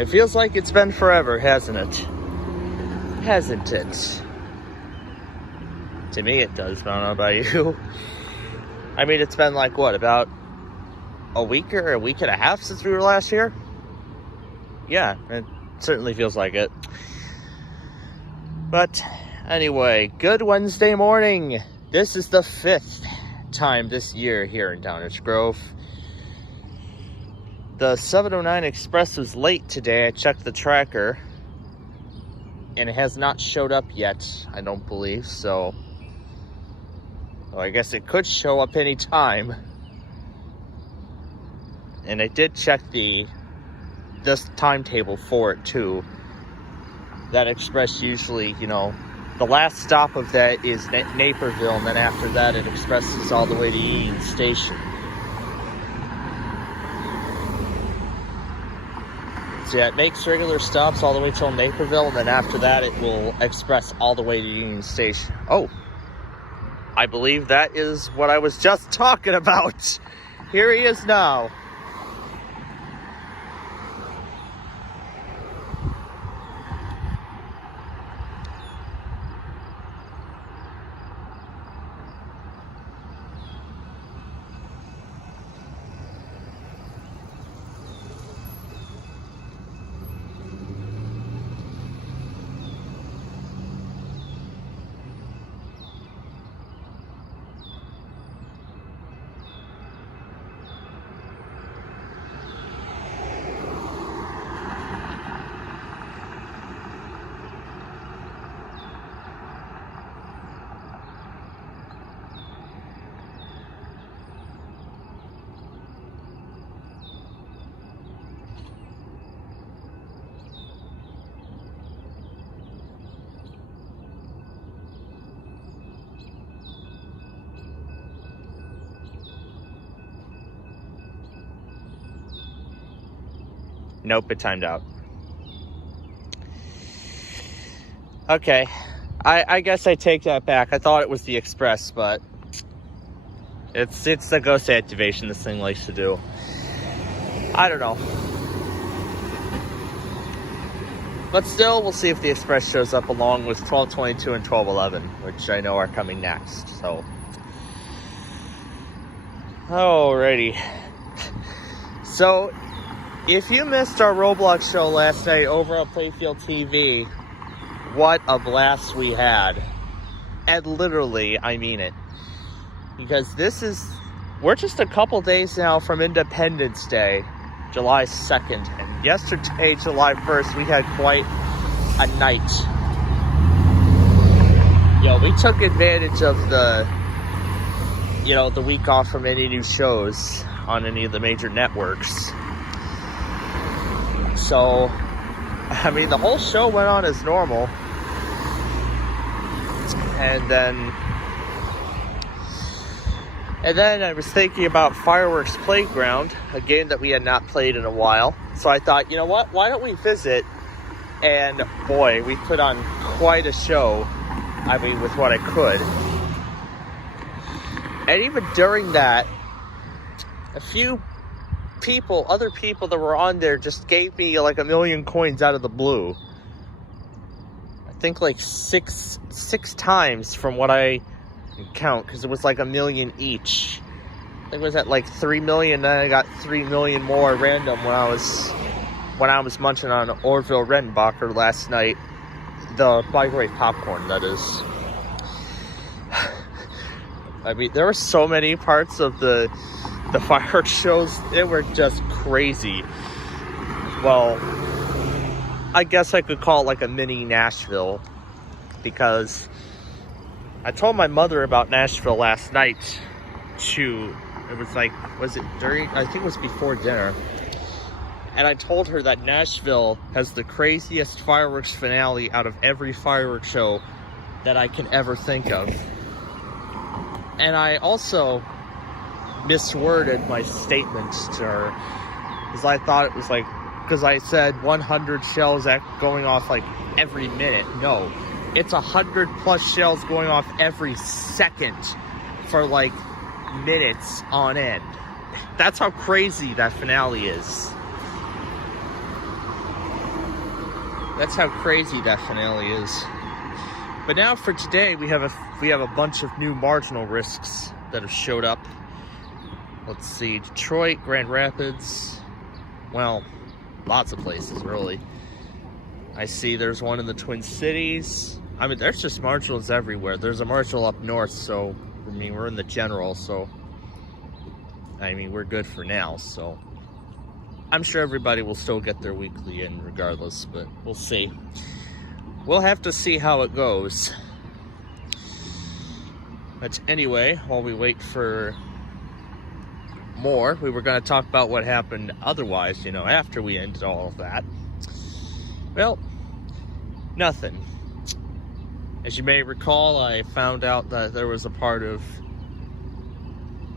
It feels like it's been forever, hasn't it? Hasn't it? To me it does, but I don't know about you. I mean, it's been like, what, about a week or a week and a half since we were last here? Yeah, it certainly feels like it. But anyway, good Wednesday morning. This is the 5th time this year here in Downers Grove. The 709 Express was late today. I checked the tracker, and it has not showed up yet, I don't believe. So, well, I guess it could show up any time. And I did check this timetable for it too. That express usually, the last stop of that is Naperville, and then after that it expresses all the way to Union Station. So yeah, it makes regular stops all the way till Naperville, and then after that it will express all the way to Union Station. Oh, I believe that is what I was just talking about. Here he is now. Nope, it timed out. Okay, I guess I take that back. I thought it was the Express, but it's the ghost activation this thing likes to do. I don't know. But still, we'll see if the Express shows up along with 1222 and 1211, which I know are coming next, so. Alrighty. So, if you missed our Roblox show last night over at Playfield TV, what a blast we had. And literally, I mean it. Because we're just a couple days now from Independence Day, July 2nd. And yesterday, July 1st, we had quite a night. We took advantage of the week off from any new shows on any of the major networks. So, I mean, the whole show went on as normal. And then I was thinking about Fireworks Playground, a game that we had not played in a while. So I thought, you know what, why don't we visit? And boy, we put on quite a show. I mean, with what I could. And even during that, a few other people that were on there just gave me like 1 million coins out of the blue. I think like six times from what I can count, because it was like 1 million each. I think it was at like 3 million, then I got 3 million more random when I was munching on Orville Redenbacher last night. The microwave popcorn, that is. I mean, there were so many parts of the fireworks shows, they were just crazy. Well, I guess I could call it like a mini Nashville, because I told my mother about Nashville last night. It was like, I think it was before dinner. And I told her that Nashville has the craziest fireworks finale out of every fireworks show that I can ever think of. And I also misworded my statement to her, because I thought it was like, because I said 100 shells going off like every minute. No, it's 100 plus shells going off every second for like minutes on end. That's how crazy that finale is. That's how crazy that finale is. But now for today, we have a bunch of new marginal risks that have showed up. Let's see, Detroit, Grand Rapids, well, lots of places really. I see there's one in the Twin Cities. I mean, there's just marginals everywhere. There's a marginal up north, so I mean, we're in the general, so I mean, we're good for now. So I'm sure everybody will still get their weekly in regardless, but we'll see. We'll have to see how it goes. But anyway, while we wait for more, we were going to talk about what happened otherwise, you know, after we ended all of that. Well, nothing. As you may recall, I found out that there was a part of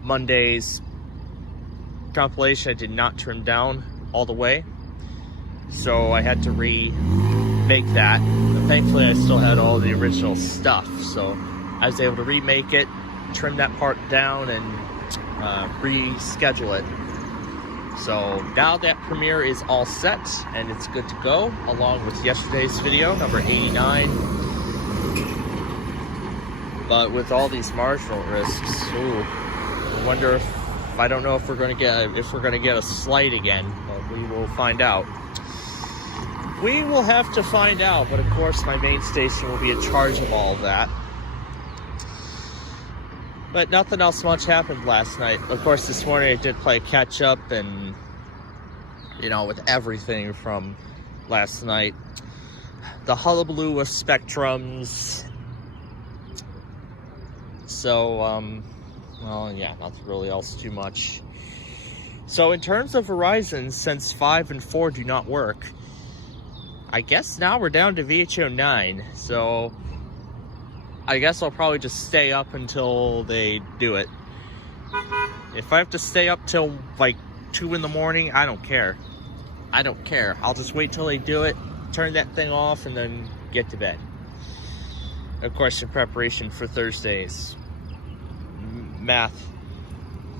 Monday's compilation I did not trim down all the way. So I had to remake that. But thankfully, I still had all the original stuff. So I was able to remake it, trim that part down, and reschedule it. So now that premiere is all set and it's good to go, along with yesterday's video, number 89. But with all these marginal risks, I wonder if I don't know if we're gonna get a slight again, but we will find out. We will have to find out, but of course my main station will be in charge of all of that. But nothing else much happened last night. Of course, this morning I did play catch up, and you know, with everything from last night, the hullabaloo of spectrums. So, well, yeah, nothing really else too much. So in terms of Verizon, since 5 and 4 do not work, I guess now we're down to VHO 9. So I guess I'll probably just stay up until they do it. If I have to stay up till like 2 in the morning, I don't care. I don't care. I'll just wait till they do it, turn that thing off, and then get to bed. Of course, in preparation for Thursday's math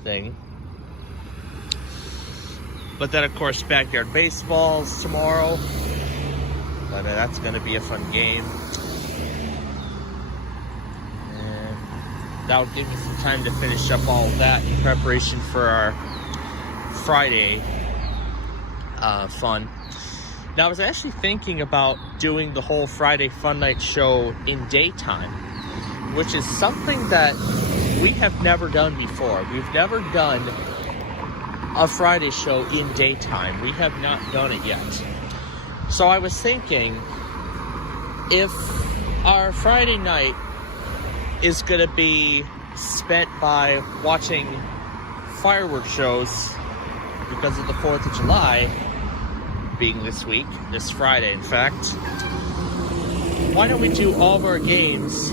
thing. But then, of course, backyard baseball's tomorrow. But that's going to be a fun game. That'll give me some time to finish up all of that in preparation for our Friday fun. Now, I was actually thinking about doing the whole Friday Fun Night show in daytime, which is something that we have never done before. We've never done a Friday show in daytime. We have not done it yet. So I was thinking, if our Friday night is going to be spent by watching fireworks shows because of the 4th of July being this week, this Friday in fact, why don't we do all of our games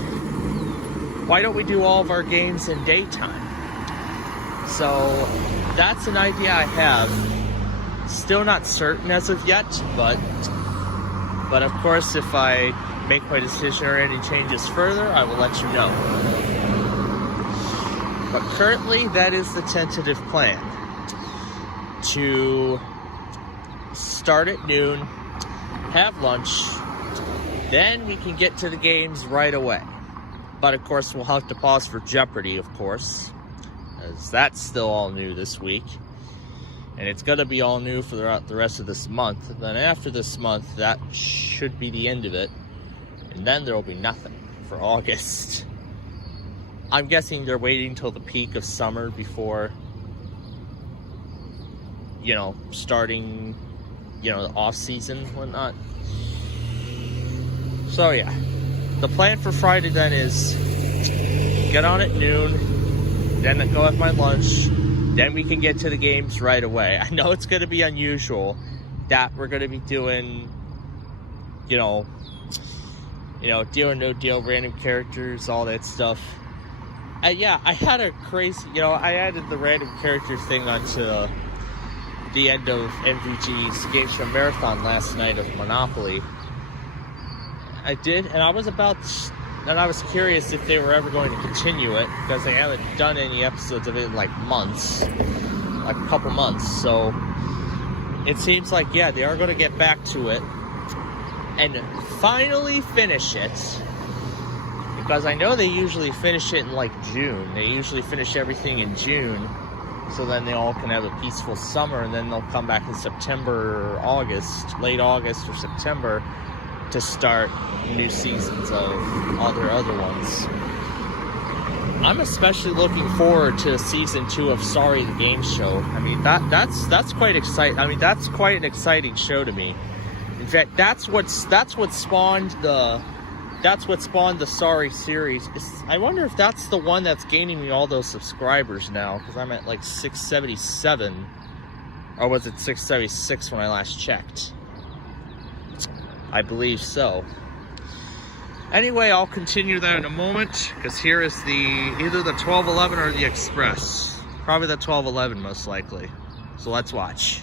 in daytime? So that's an idea I have. Still not certain as of yet, but of course, if I make my decision or any changes further, I will let you know. But currently, that is the tentative plan. To start at noon, have lunch, then we can get to the games right away. But of course, we'll have to pause for Jeopardy, of course, as that's still all new this week. And it's going to be all new for the rest of this month. And then after this month, that should be the end of it. And then there will be nothing for August. I'm guessing they're waiting till the peak of summer before, you know, starting, you know, the off season and whatnot. So yeah, the plan for Friday then is get on at noon, then go have my lunch, then we can get to the games right away. I know it's going to be unusual that we're going to be doing, you know, deal or no deal, random characters, all that stuff. Yeah, I had a crazy, I added the random character thing onto the end of MVG's Game Show Marathon last night of Monopoly. I did, and I was curious if they were ever going to continue it, because they haven't done any episodes of it in like months, like a couple months, so it seems like, yeah, they are going to get back to it. and finally finish it. Because I know they usually finish it in like June. They usually finish everything in June. So then they all can have a peaceful summer, and then they'll come back in September or August, late August or September, to start new seasons of all their other ones. I'm especially looking forward to season 2 of Sorry the Game Show. I mean, that's quite exciting. I mean, that's quite an exciting show to me. In fact, that's what spawned the Sorry series. I wonder if that's the one that's gaining me all those subscribers now, because I'm at like 677, or was it 676 when I last checked? I believe so. Anyway, I'll continue that in a moment, because here is either the 1211 or the Express. Probably the 1211 most likely. So let's watch.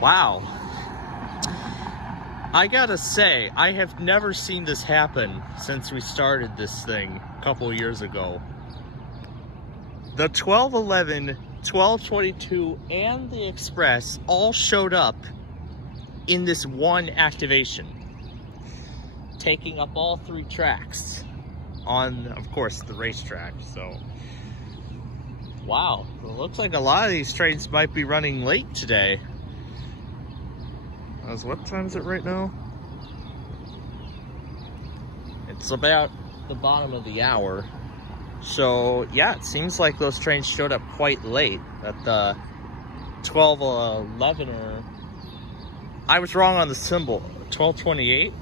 Wow. I gotta say, I have never seen this happen since we started this thing a couple years ago. The 1211, 1222, and the Express all showed up in this one activation, taking up all 3 tracks on, of course, the racetrack. So, wow, it looks like a lot of these trains might be running late today. What time is it right now? It's about the bottom of the hour. So yeah, it seems like those trains showed up quite late. At the 1211 or I was wrong on the symbol. 1228.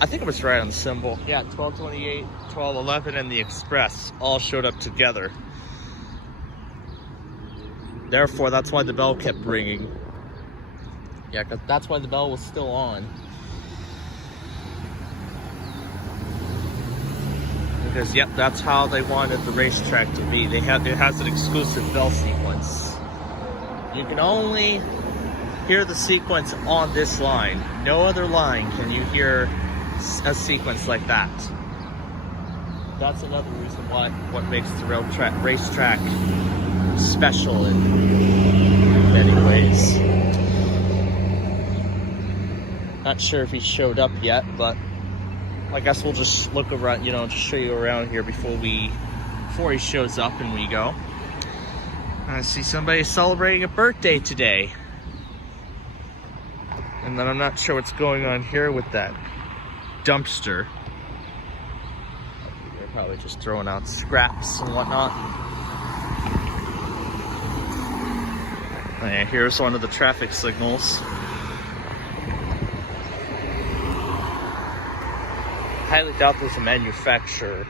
I think it was right on the symbol. Yeah, 1228, 1211, and the Express all showed up together. Therefore, that's why the bell kept ringing. Yeah, because that's why the bell was still on. Because, yep, that's how they wanted the racetrack to be. It has an exclusive bell sequence. You can only hear the sequence on this line. No other line can you hear a sequence like that. That's another reason what makes the racetrack special in many ways. Not sure if he showed up yet, but I guess we'll just look around, just show you around here before he shows up and we go. I see somebody celebrating a birthday today. And then I'm not sure what's going on here with that dumpster. They're probably just throwing out scraps and whatnot. And here's one of the traffic signals. Highly doubt there's a manufacturer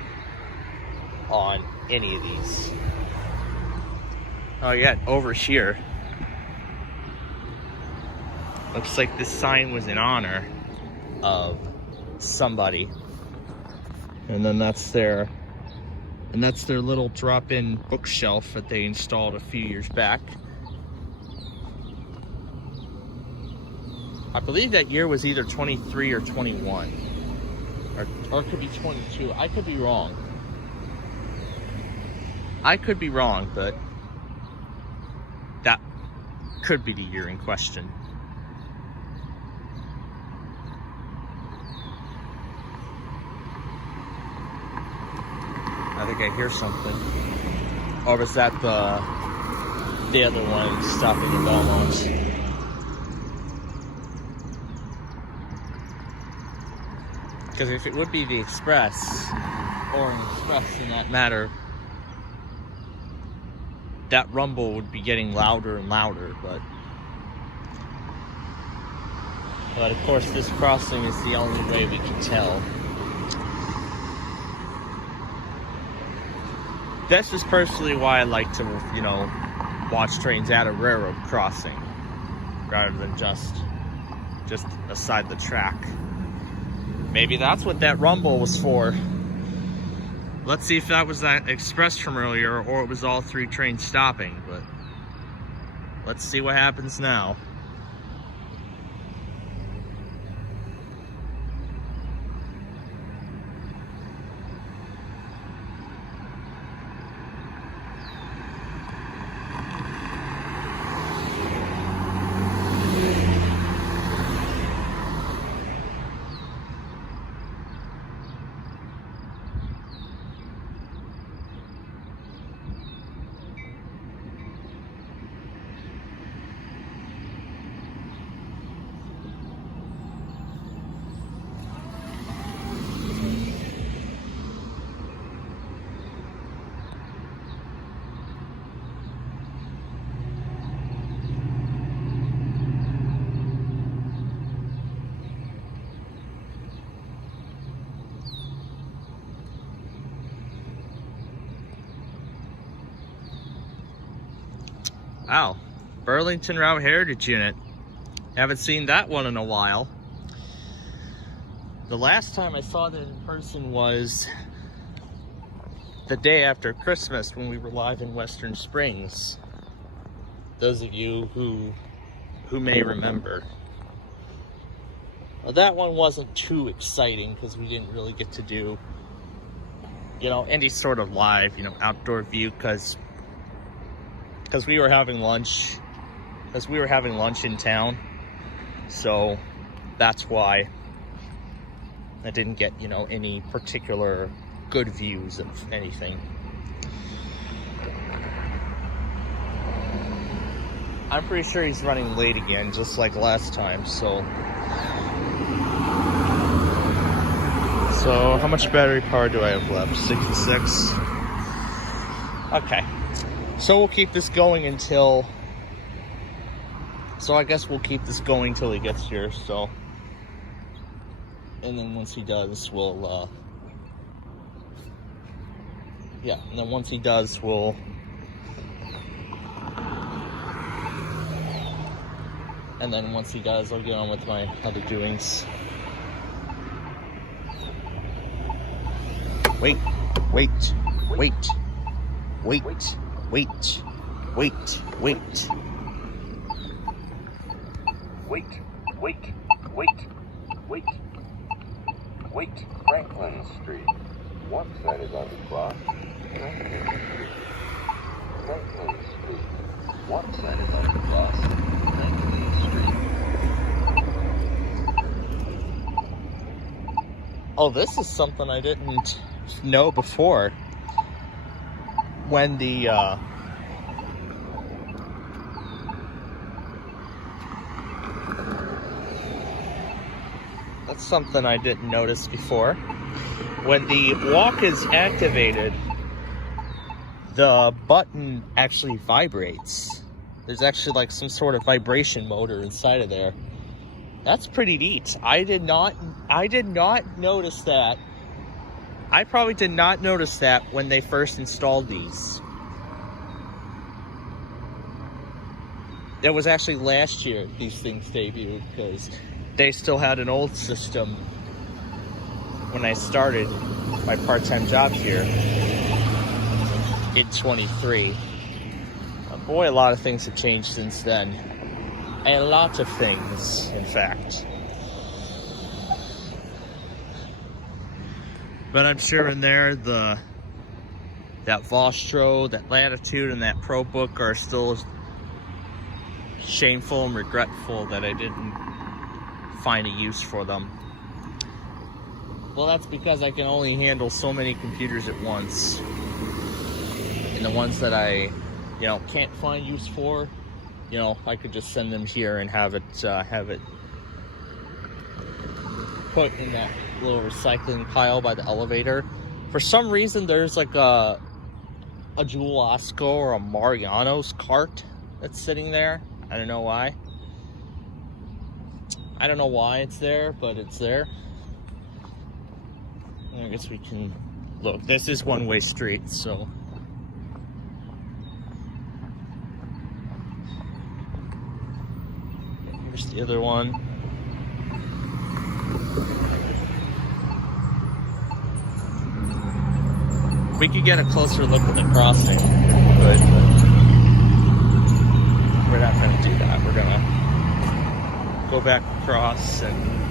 on any of these. Oh yeah, over here. Looks like this sign was in honor of somebody. And then that's their little drop-in bookshelf that they installed a few years back. I believe that year was either 23 or 21. Or it could be 22. I could be wrong. But that could be the year in question. I think I hear something. Or was that the other one stopping at Belmont's? Because if it would be the Express, or an Express in that matter, that rumble would be getting louder and louder, but of course this crossing is the only way we can tell. That's just personally why I like to, watch trains at a railroad crossing, rather than just beside the track. Maybe that's what that rumble was for. Let's see if that was that express from earlier or it was all 3 trains stopping, but let's see what happens now. Wow, Burlington Route Heritage Unit. Haven't seen that one in a while. The last time I saw that in person was the day after Christmas when we were live in Western Springs. Those of you who may remember. Well, that one wasn't too exciting because we didn't really get to do, any sort of live, outdoor view because we were having lunch. In town. So that's why I didn't get, any particular good views of anything. I'm pretty sure he's running late again, just like last time, so how much battery power do I have left? 66. Okay. So we'll keep this going until... So I guess we'll keep this going till he gets here, so... And then once he does, we'll... Yeah, and then once he does, we'll... And then once he does, I'll get on with my other doings. Wait, wait, wait, wait, wait, wait, wait. Wait, wait, wait, wait, wait. Franklin Street. What side is on the cross? Franklin Street. Franklin Street. What side is on the cross? Franklin Street. Oh, this is something I didn't know before. When the that's something I didn't notice before. When the walk is activated, the button actually vibrates. There's actually like some sort of vibration motor inside of there. That's pretty neat. I did not notice that. I probably did not notice that when they first installed these. It was actually last year these things debuted, because they still had an old system when I started my part-time job here in 23. Boy, a lot of things have changed since then. A lot of things, in fact. But I'm sure in there, that Vostro, that Latitude, and that ProBook are still shameful and regretful that I didn't find a use for them. Well, that's because I can only handle so many computers at once. And the ones that I, can't find use for, I could just send them here and have it put in that little recycling pile by the elevator. For some reason, there's like a Jewel Osco or a Mariano's cart that's sitting there. I don't know why. I don't know why it's there, but it's there. I guess we can look. This is one-way street, so. Here's the other one. We could get a closer look at the crossing, but we're not going to do that. We're going to go back across and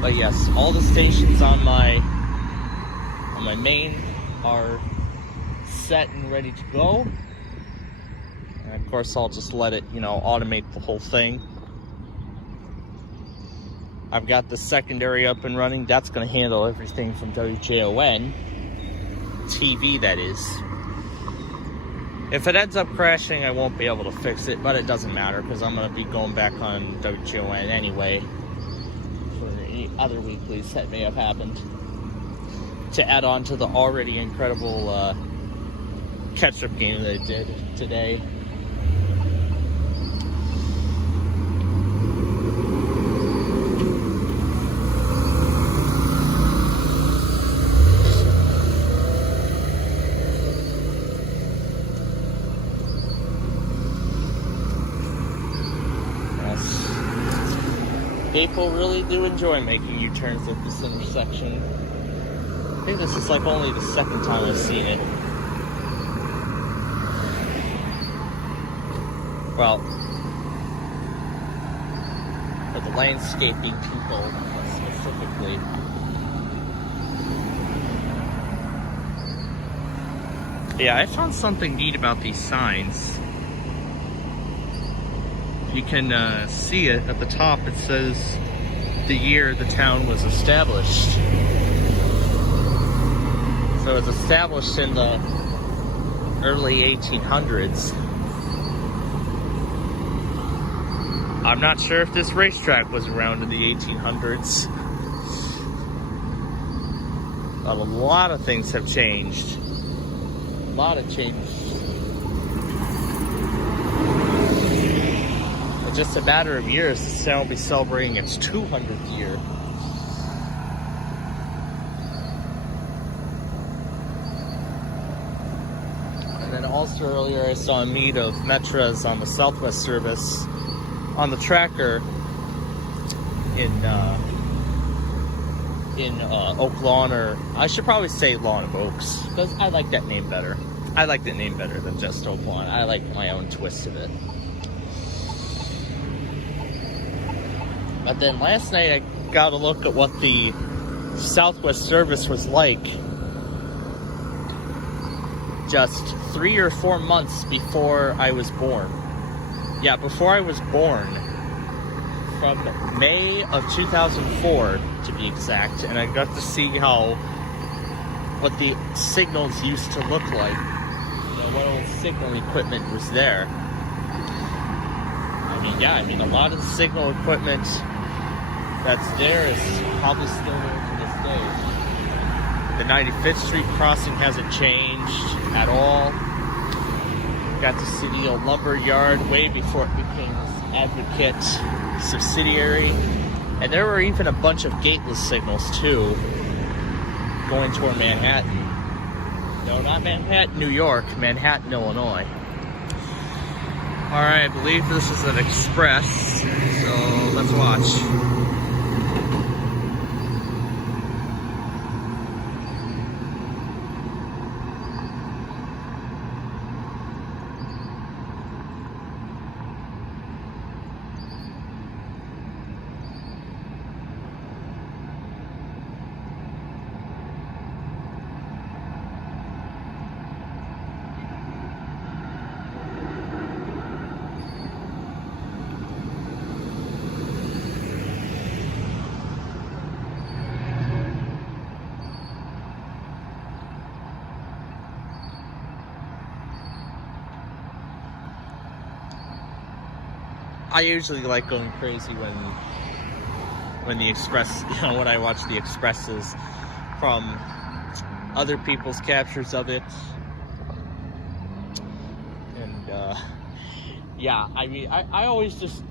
but yes, all the stations on my main are set and ready to go. And of course, I'll just let it, automate the whole thing. I've got the secondary up and running. That's going to handle everything from WJON TV, that is. If it ends up crashing, I won't be able to fix it, but it doesn't matter because I'm going to be going back on WJON anyway. Other weeklies that may have happened, to add on to the already incredible catch-up game that I did today. People really do enjoy making U-turns at this intersection. I think this is like only the second time I've seen it. Well, for the landscaping people specifically. Yeah, I found something neat about these signs. You can see it at the top. It says the year the town was established. So it was established in the early 1800s. I'm not sure if this racetrack was around in the 1800s. But a lot of things have changed. A lot of changes. Just a matter of years, this town will be celebrating its 200th year. And then also earlier I saw a meet of Metras on the Southwest service on the tracker in Oak Lawn, or I should probably say Lawn of Oaks, because I like that name better. I like that name better than just Oak Lawn. I like my own twist of it. But then last night I got a look at what the Southwest service was like just 3 or 4 months before I was born. Yeah, before I was born. From May of 2004 to be exact, and I got to see what the signals used to look like. What old signal equipment was there. I mean, a lot of the signal equipment that's there is probably still there to this day. The 95th Street crossing hasn't changed at all. Got to see the old lumber yard way before it became this Advocate subsidiary. And there were even a bunch of gateless signals too, going toward Manhattan. No, not Manhattan, New York, Manhattan, Illinois. Alright, I believe this is an express, so let's watch. I usually like going crazy when the express, when I watch the expresses from other people's captures of it. And yeah, I mean, I always just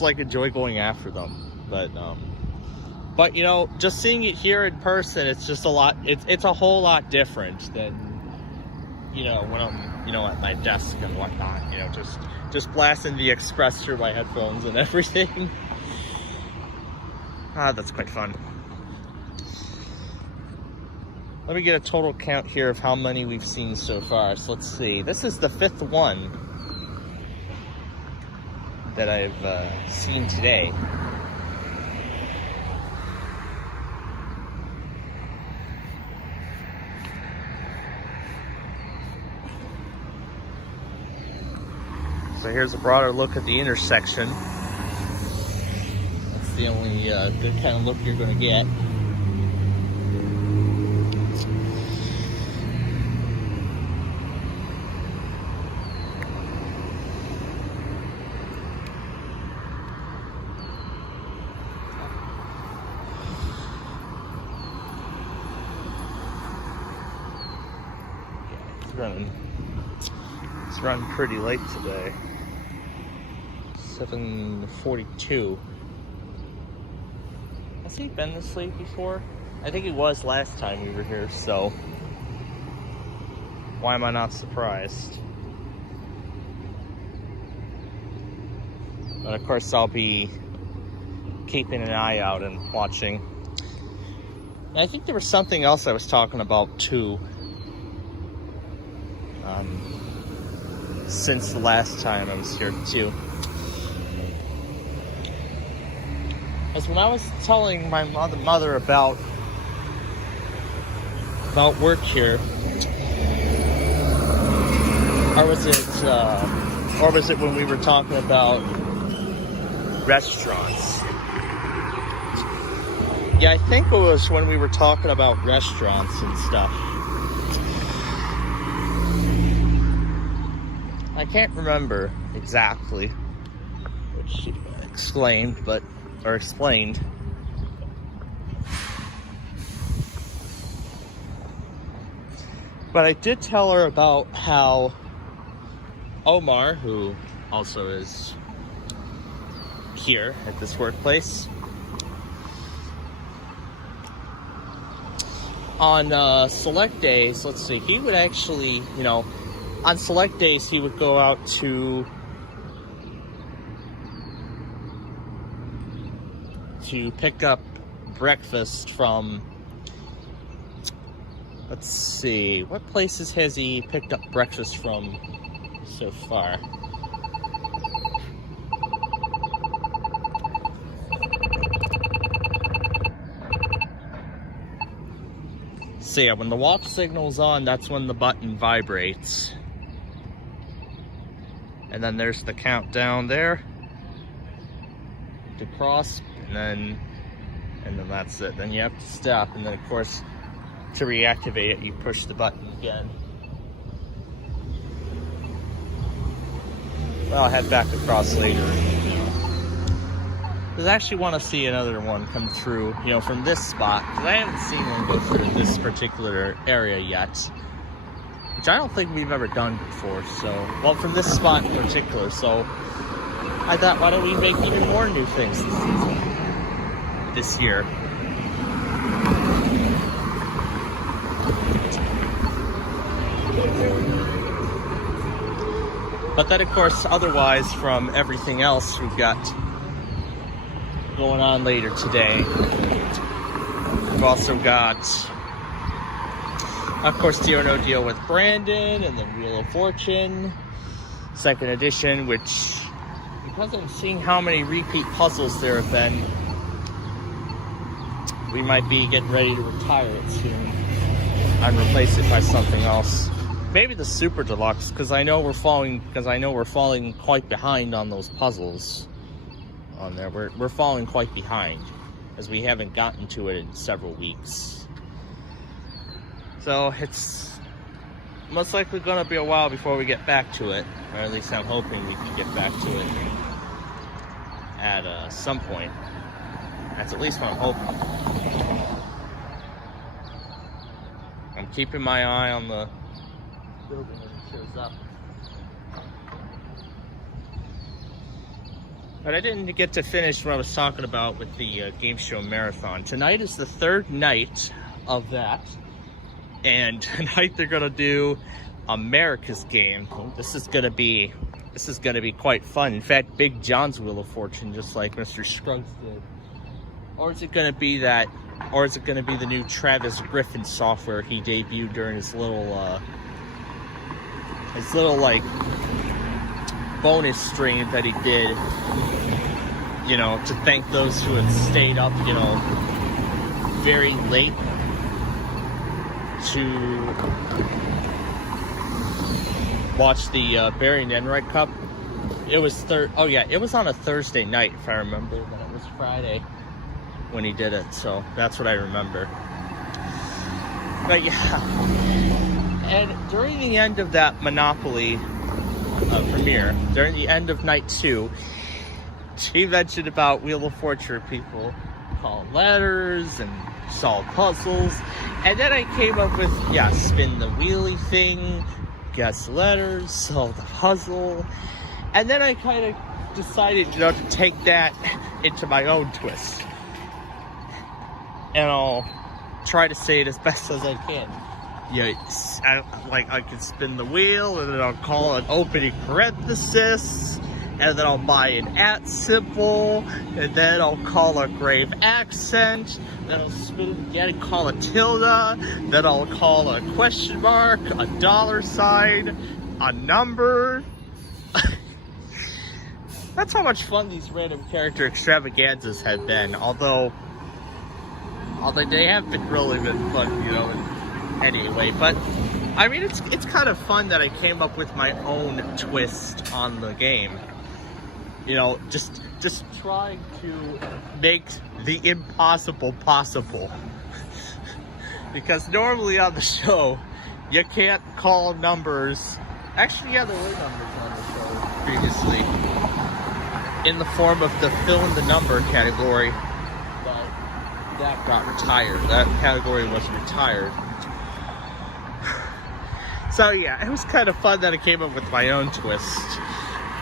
like enjoy going after them. But just seeing it here in person, it's just a lot. It's a whole lot different than when I'm at my desk and whatnot. Just blasting the express through my headphones and everything. That's quite fun. Let me get a total count here of how many we've seen so far. So let's see. This is the 5th one that I've seen today. So here's a broader look at the intersection. That's the only good kind of look you're going to get. It's running pretty late today. 7:42. Has he been this late before? I think he was last time we were here, so why am I not surprised? But of course I'll be keeping an eye out and watching. And I think there was something else I was talking about too. Since the last time I was here too. As when I was telling my mother about work here, or was it when we were talking about restaurants? Yeah, I think it was when we were talking about restaurants and stuff. I can't remember exactly what she explained. But I did tell her about how Omar, who also is here at this workplace, on select days, let's see, he would actually, on select days, he would go out to pick up breakfast from, let's see, what places has he picked up breakfast from so far? So yeah, when the walk signal's on, that's when the button vibrates. And then there's the countdown there to cross, and then that's it. Then you have to stop, and then of course, to reactivate it, you push the button again. Well, I'll head back across later. Because I actually want to see another one come through, you know, from this spot. Because I haven't seen one go through this particular area yet. Which I don't think we've ever done before, so... Well, from this spot in particular, so... I thought, why don't we make even more new things this season? This year. But then, of course, otherwise, from everything else we've got going on later today, we've also got, of course, Deal or No Deal with Brandon, and then Wheel of Fortune, second edition, which, because I'm seeing how many repeat puzzles there have been, we might be getting ready to retire it soon and replace it by something else. Maybe the Super Deluxe, because I know we're falling quite behind on those puzzles. On there, we're falling quite behind, as we haven't gotten to it in several weeks. So it's most likely going to be a while before we get back to it, or at least I'm hoping we can get back to it at some point. That's at least what I'm hoping. I'm keeping my eye on the building when it shows up. But I didn't get to finish what I was talking about with the game show marathon. Tonight is the third night of that, and tonight they're gonna do America's Game. This is gonna be quite fun. In fact, Big John's Wheel of Fortune, just like Mr. Scruggs did. Or is it gonna be that? Or is it gonna be the new Travis Griffin software he debuted during his little like bonus stream that he did, you know, to thank those who had stayed up, you know, very late to watch the Barry and Enright Cup. It was it was on a Thursday night, if I remember, but it was Friday when he did it, so that's what I remember. But yeah, and during the end of that Monopoly premiere, during the end of night 2, she mentioned about Wheel of Fortune people call letters and solve puzzles, and then I came up with, yeah, spin the wheelie thing, guess letters, solve the puzzle, and then I kind of decided, you know, to take that into my own twist, and I'll try to say it as best as I can. Yeah, I can spin the wheel, and then I'll call an opening parenthesis, and then I'll buy an @ symbol, and then I'll call a grave accent, then I'll spin it again and call a tilde, then I'll call a question mark, a $sign, a number. That's how much fun these random character extravaganzas have been, although they have been really fun, you know, anyway. But I mean, it's kind of fun that I came up with my own twist on the game, you know, just trying to make the impossible possible. Because normally on the show you can't call numbers. Actually, yeah, there were numbers on the show previously in the form of the fill in the number category, but that got retired. That category was retired. So yeah, it was kind of fun that I came up with my own twist.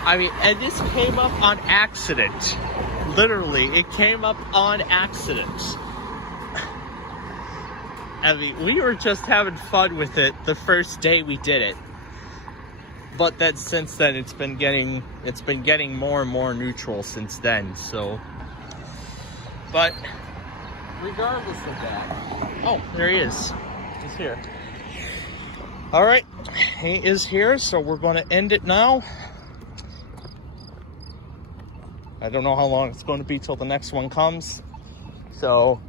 I mean, and this came up on accident. Literally, it came up on accident. I mean, we were just having fun with it the first day we did it. But then since then, it's been getting more and more neutral since then, so. But regardless of that, oh, there he is. He's here. All right, he is here, so we're going to end it now. I don't know how long it's going to be till the next one comes, so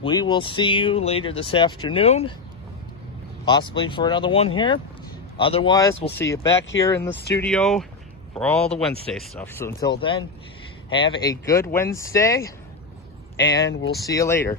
we will see you later this afternoon, possibly for another one here. Otherwise, we'll see you back here in the studio for all the Wednesday stuff. So until then, have a good Wednesday, and we'll see you later.